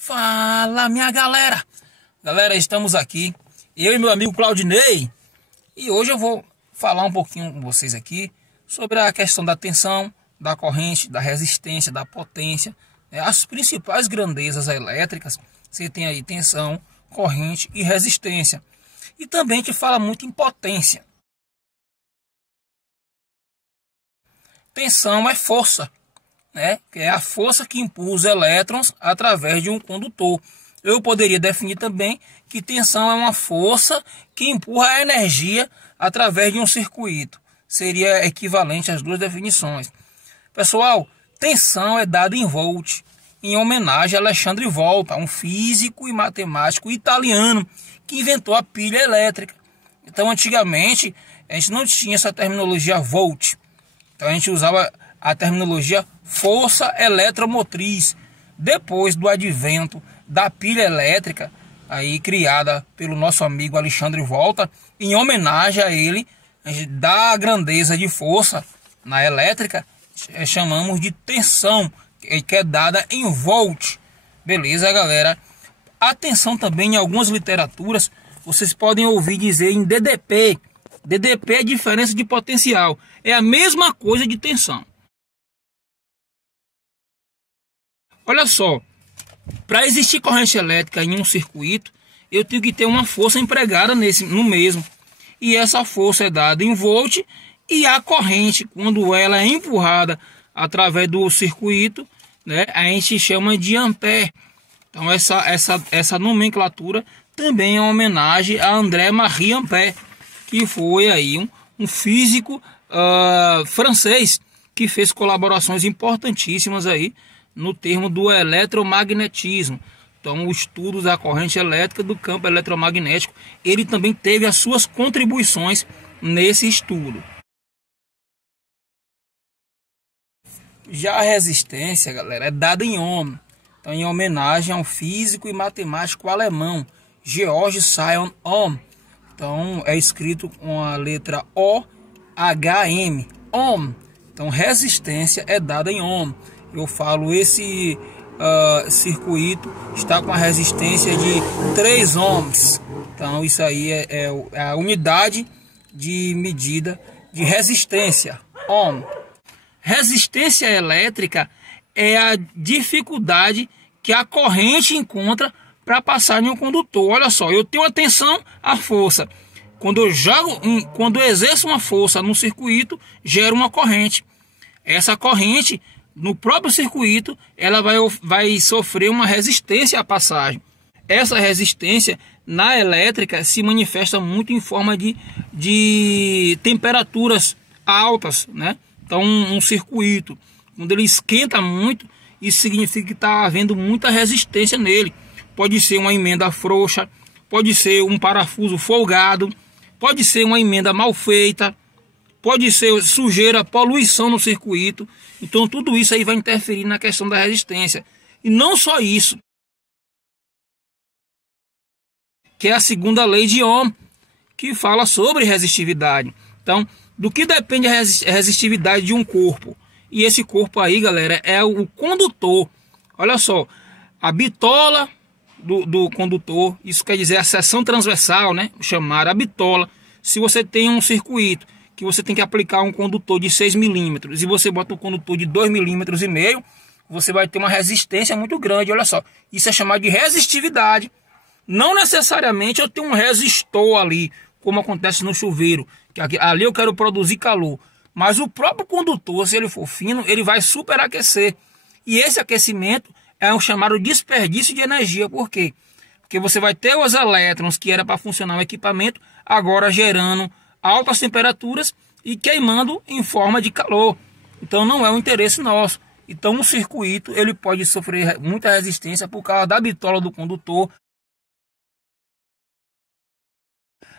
Fala, minha galera! Galera, estamos aqui, eu e meu amigo Claudinei, e hoje eu vou falar um pouquinho com vocês aqui sobre a questão da tensão, da corrente, da resistência, da potência, as principais grandezas elétricas. Você tem aí tensão, corrente e resistência. E também te fala muito em potência. Tensão é força, que é a força que empurra os elétrons através de um condutor. Eu poderia definir também que tensão é uma força que empurra a energia através de um circuito. Seria equivalente às duas definições. Pessoal, tensão é dada em volt, em homenagem a Alexandre Volta, um físico e matemático italiano que inventou a pilha elétrica. Então, antigamente, a gente não tinha essa terminologia volt. Então, a gente usava a terminologia força eletromotriz. Depois do advento da pilha elétrica, aí criada pelo nosso amigo Alexandre Volta, em homenagem a ele, a gente dá a grandeza de força na elétrica, chamamos de tensão, que é dada em volt. Beleza, galera? A tensão também, em algumas literaturas, vocês podem ouvir dizer em DDP. DDP é diferença de potencial. É a mesma coisa de tensão. Olha só, para existir corrente elétrica em um circuito, eu tenho que ter uma força empregada no mesmo. E essa força é dada em volt, e a corrente, quando ela é empurrada através do circuito, a gente chama de ampere. Então essa nomenclatura também é uma homenagem a André-Marie Ampère, que foi aí um físico francês que fez colaborações importantíssimas aí no termo do eletromagnetismo. Então, o estudo da corrente elétrica do campo eletromagnético, ele também teve as suas contribuições nesse estudo. Já a resistência, galera, é dada em ohm. Então, em homenagem a um físico e matemático alemão, Georg Sion Ohm. Então, é escrito com a letra O-H-M, ohm. Então, resistência é dada em ohm. Eu falo, esse circuito está com a resistência de 3 ohms. Então, isso aí é a unidade de medida de resistência, ohm. Resistência elétrica é a dificuldade que a corrente encontra para passar em um condutor. Olha só, eu tenho a tensão, a força. Quando eu exerço uma força no circuito, gera uma corrente. Essa corrente, no próprio circuito, ela vai sofrer uma resistência à passagem. Essa resistência na elétrica se manifesta muito em forma de temperaturas altas, Então, um circuito, quando ele esquenta muito, isso significa que está havendo muita resistência nele. Pode ser uma emenda frouxa, pode ser um parafuso folgado, pode ser uma emenda mal feita, pode ser sujeira, poluição no circuito. Então, tudo isso aí vai interferir na questão da resistência. E não só isso, que é a segunda lei de Ohm, que fala sobre resistividade. Então, do que depende a resistividade de um corpo? E esse corpo aí, galera, é o condutor. Olha só, a bitola do condutor, isso quer dizer a seção transversal, chamada a bitola. Se você tem um circuito que você tem que aplicar um condutor de 6 milímetros e você bota um condutor de 2,5 milímetros, você vai ter uma resistência muito grande. Olha só, isso é chamado de resistividade. Não necessariamente eu tenho um resistor ali, como acontece no chuveiro, que ali eu quero produzir calor. Mas o próprio condutor, se ele for fino, ele vai superaquecer. E esse aquecimento é um chamado desperdício de energia. Por quê? Porque você vai ter os elétrons que era para funcionar o equipamento, agora gerando altas temperaturas e queimando em forma de calor. Então não é o interesse nosso. Então um circuito ele pode sofrer muita resistência por causa da bitola do condutor.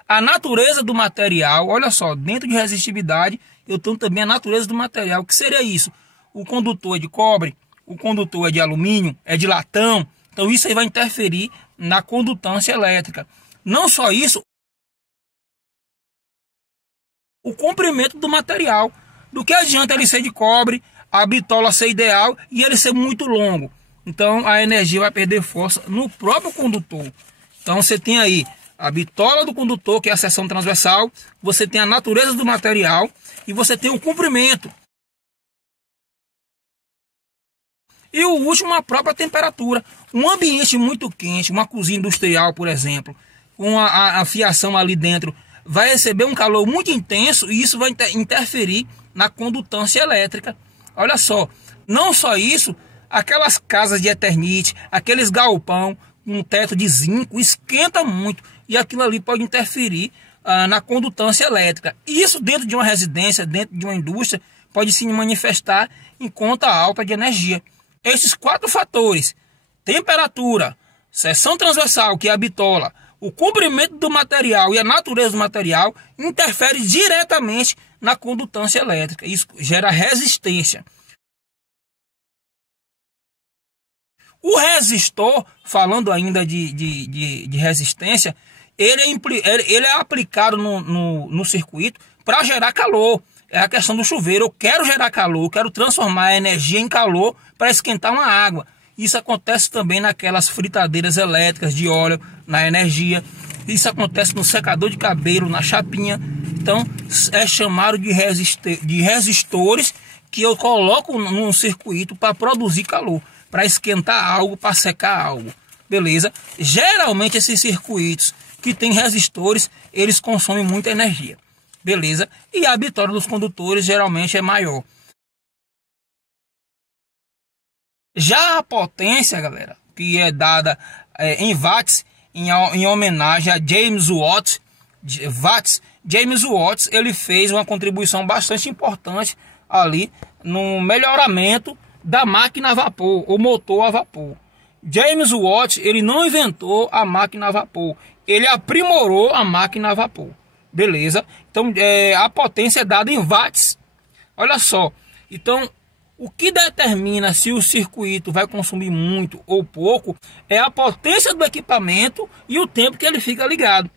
A natureza do material, olha só, dentro de resistividade, eu tenho também a natureza do material. O que seria isso? O condutor é de cobre, o condutor é de alumínio, é de latão. Então isso aí vai interferir na condutância elétrica. Não só isso, o comprimento do material. Do que adianta ele ser de cobre, a bitola ser ideal e ele ser muito longo? então a energia vai perder força no próprio condutor. Então você tem aí a bitola do condutor, que é a seção transversal, você tem a natureza do material e você tem o comprimento. E o último, a própria temperatura. Um ambiente muito quente, uma cozinha industrial, por exemplo, com a fiação ali dentro, vai receber um calor muito intenso e isso vai interferir na condutância elétrica. Olha só, não só isso, aquelas casas de Eternit, aqueles galpão com teto de zinco, esquenta muito e aquilo ali pode interferir na condutância elétrica. Isso dentro de uma residência, dentro de uma indústria, pode se manifestar em conta alta de energia. Esses 4 fatores, temperatura, seção transversal, que é a bitola, o comprimento do material e a natureza do material, interfere diretamente na condutância elétrica. Isso gera resistência. O resistor, falando ainda de resistência, ele é aplicado no circuito para gerar calor. É a questão do chuveiro. Eu quero gerar calor, eu quero transformar a energia em calor para esquentar uma água. Isso acontece também naquelas fritadeiras elétricas de óleo, na energia. Isso acontece no secador de cabelo, na chapinha. Então é chamado de resistores que eu coloco num circuito para produzir calor, para esquentar algo, para secar algo. Beleza? Geralmente esses circuitos que tem resistores, eles consomem muita energia. Beleza? E a bitola dos condutores geralmente é maior. Já a potência, galera, que é dada em watts, em homenagem a James Watt, James Watt, ele fez uma contribuição bastante importante ali no melhoramento da máquina a vapor, ou motor a vapor. James Watt, ele não inventou a máquina a vapor, ele aprimorou a máquina a vapor. Beleza? Então a potência é dada em watts. Olha só. Então o que determina se o circuito vai consumir muito ou pouco é a potência do equipamento e o tempo que ele fica ligado.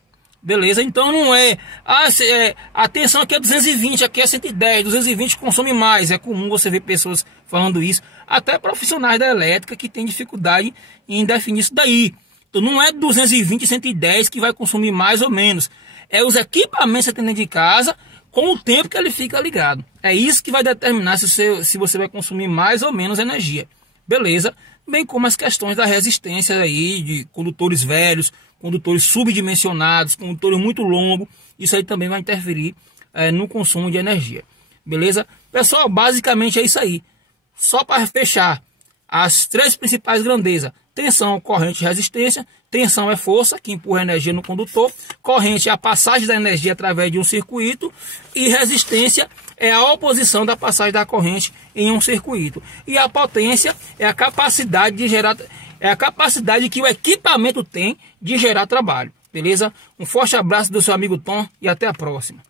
Beleza? Então não é a tensão aqui é 220, aqui é 110, 220 consome mais. É comum você ver pessoas falando isso, até profissionais da elétrica que têm dificuldade em definir isso daí. Então não é 220 e 110 que vai consumir mais ou menos. É os equipamentos que você tem dentro de casa com o tempo que ele fica ligado. É isso que vai determinar se você vai consumir mais ou menos energia. Beleza? Bem como as questões da resistência aí, de condutores velhos, condutores subdimensionados, condutores muito longos. Isso aí também vai interferir no consumo de energia. Beleza? Pessoal, basicamente é isso aí. Só para fechar, as 3 principais grandezas: tensão, corrente e resistência. Tensão é força que empurra energia no condutor. Corrente é a passagem da energia através de um circuito. E resistência é a oposição da passagem da corrente em um circuito. E a potência é a capacidade de gerar, é a capacidade que o equipamento tem de gerar trabalho. Beleza? Um forte abraço do seu amigo Tom e até a próxima.